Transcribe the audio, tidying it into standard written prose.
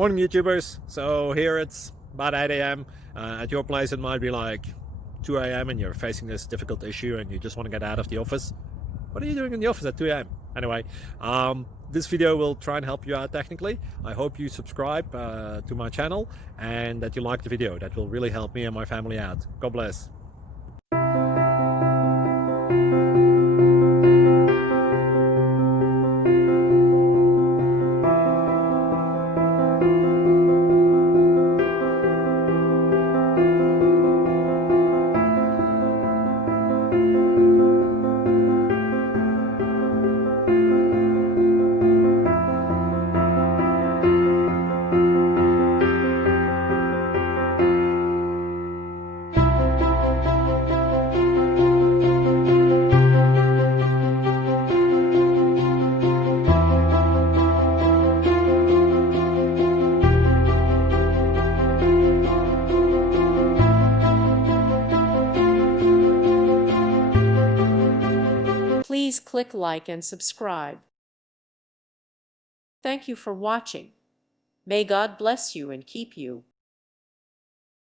Morning YouTubers. So here it's about 8 a.m. At your place it might be like 2 a.m. and you're facing this difficult issue and you just want to get out of the office. What are you doing in the office at 2 a.m.? Anyway, this video will try and help you out technically. I hope you subscribe to my channel and that you like the video. That will really help me and my family out. God bless. Please click like and subscribe. Thank you for watching. May God bless you and keep you.